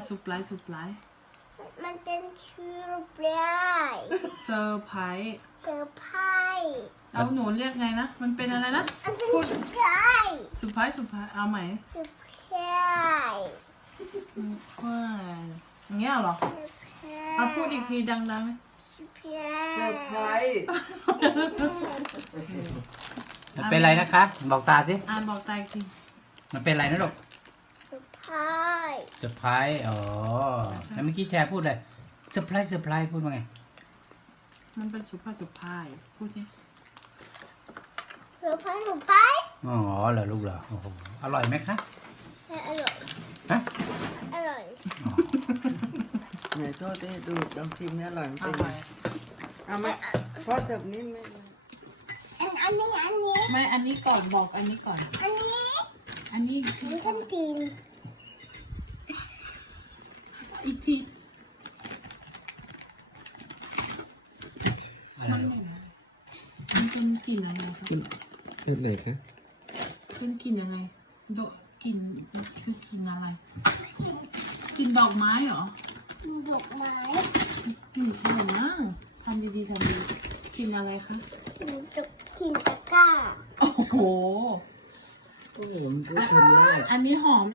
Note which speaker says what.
Speaker 1: สุปไลสุปไล
Speaker 2: มันเป็นชื่อเปลาย
Speaker 1: เซอร์ไพรส์
Speaker 2: เซอร์ไพรส์
Speaker 1: แล้วหนูเรียกไงนะ มันเป็นอะไรนะ
Speaker 2: มันเป็นเซอร์ไพรส์
Speaker 1: สุปไพรส์สุปไพรส์เอาใหม่
Speaker 2: เซอร์ไพรส์
Speaker 1: อย่างเงี้ยเหรอ เอาพูดอีกทีดัง
Speaker 2: เซอร์ไพร
Speaker 1: ๆ
Speaker 3: มันเป็นอะไรนะคะ บอกตาสิ
Speaker 1: อ่านบอกตายสิ
Speaker 3: มันเป็นอะไรนะลูก
Speaker 2: เซอร์ไพรส์
Speaker 3: เซอร์ไพรส์อ๋อแล้วเมื่อกี้แชร์พูดเลยเซอร์ไพรส์เซอร์ไพรส์พูดว่าไง
Speaker 1: มันเป็นสุภาพสุภาพพูดสิ
Speaker 2: เซอร์ไพรส์เซอร์ไพรส์
Speaker 3: อ๋อเหรอลูกเหรอโอ้โหอร่อยไหมคะ
Speaker 2: อร่อย
Speaker 3: ฮะ
Speaker 2: อร่อย
Speaker 3: อ๋อ
Speaker 4: ไหนโทษดิดูลองชิมนี่อร่อยมัน
Speaker 1: เอา
Speaker 4: เป็น
Speaker 1: ไป
Speaker 4: ไงเอาไหมเพราะแบบนี้ไม่
Speaker 2: อันนี้
Speaker 1: ไม่ อันนี้ก่อนบอกอันนี้ก่อน
Speaker 2: อันนี้
Speaker 1: อันนี้
Speaker 2: มีขั้นตีน
Speaker 1: อีกที
Speaker 3: อะไรลูก
Speaker 1: มันเป็นกลิ่นอะไรคะ
Speaker 4: เป็นไหนคะ
Speaker 1: เป็นกลิ่นยังไงโดกลิ่นคือกลิ่นอะไรกลิ่นดอกไม้เหรอ
Speaker 2: ดอกไม้
Speaker 1: กลิ่นใช่ไหมนะทำดีๆทำดีกลิ่นอะไรคะ
Speaker 2: กินตะกร้า
Speaker 1: โอ้โห
Speaker 4: โอ้โหมันก็ทำได้
Speaker 1: อันนี้หอม